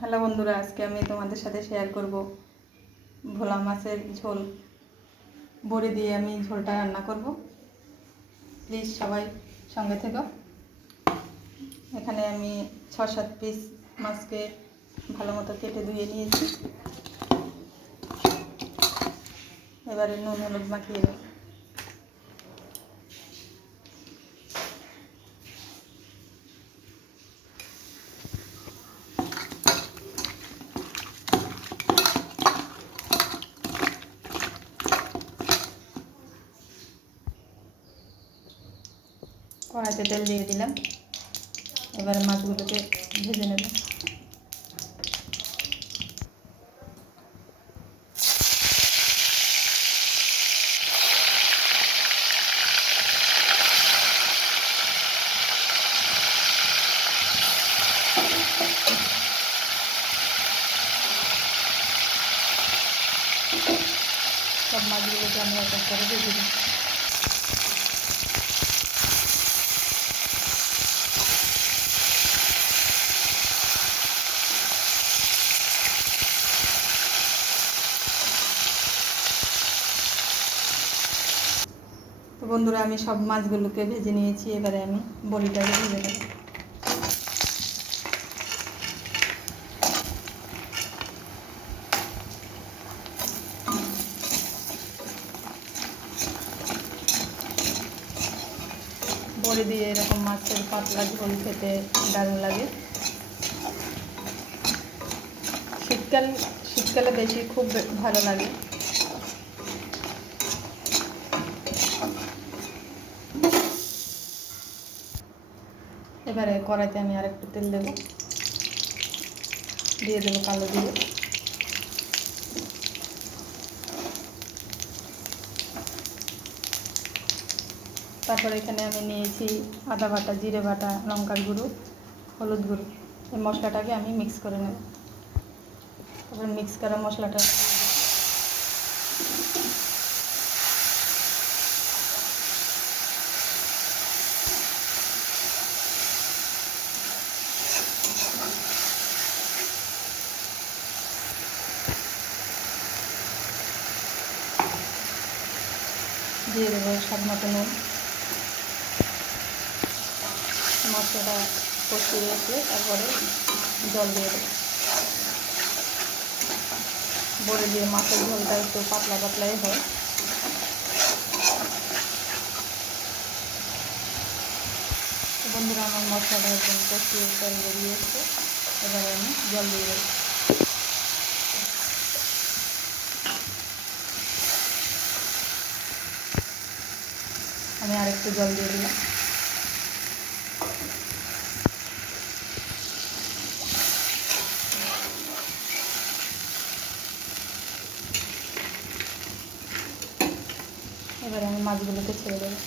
Hello বন্ধুরা, আজকে আমি তোমাদের সাথে শেয়ার করব ভোলা মাছের ঝোল। বড়ি দিয়ে আমি ঝোলটা রান্না করব। প্লিজ সবাই সঙ্গে থেকো। এখানে আমি ছ সাত পিস মাছকে ভালো মতো কেটে ধুয়ে নিয়েছি। এবারে নুন, হলুদ মাখিয়ে দেবো কড়াইতে তেল দিয়ে দিলাম। এবারে মাছগুলোকে ভেজে নেব। সব মাছগুলোকে আমি এক এক করে ভেজে দিই বন্ধুরা, আমি সব মাছগুলোকে ভেজে নিয়েছি, এবারে আমি বড়িটাকে ভেজে নেব। বড়ি দিয়ে এরকম মাছের পাতলা ঝোল খেতে দারুণ লাগে। শীতকাল, শীতকালে বেশি খুব ভালো লাগে। এবারে কড়াইতে আমি আর একটু তেল দেবো। দিয়ে দেবো কালো দিয়ে তারপরে এখানে আমি নিয়েছি আদা বাটা, জিরে বাটা, লঙ্কার গুঁড়ো, হলুদ গুঁড়ো। এই মশলাটাকে আমি মিক্স করে নেব। তারপরে মিক্স করা মশলাটা দিয়ে দেবো স্বাদ মতো নুন। মশলাটা কষিয়ে আসলে তারপরে জল দিয়ে দেবো। বড়ি দিয়ে মাছের ঝোলটা একটু পাতলা পাতলাই হয়। বন্ধুরা, আমার মশলাটা একদম কষিয়ে তেল বেরিয়ে এসছে। এবারে আমি জল দিয়ে দেবো। আমি আর একটু জল দিয়ে দিলাম। এবারে আমি মাছগুলোকে ছেড়ে দেবো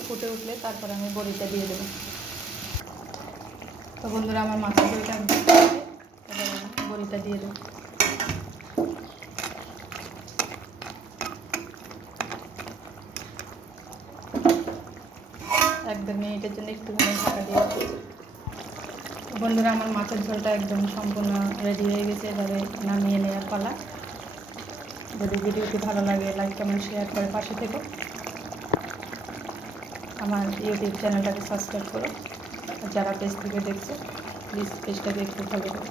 একটু ফুটে উঠলে তারপর আমি বড়িটা দিয়ে দেবো। তো বন্ধুরা, আমার মাছের একদম আমি বড়িটা দিয়ে দেবো। এক দেড় মিনিটের জন্য একটুখানি ঢাকা দিয়ে বন্ধুরা, আমার মাছের ঝোলটা একদম সম্পূর্ণ রেডি হয়ে গেছে, এবারে নামিয়ে নেওয়ার পালা। যদি ভিডিওটি ভালো লাগে লাইক কমেন্ট শেয়ার করে পাশে থেকো। আমার ইউটিউব চ্যানেলটাকে সাবস্ক্রাইব করো। যারা পেজ থেকে দেখছ প্লিজ পেজটাকে একটু ফলো করো।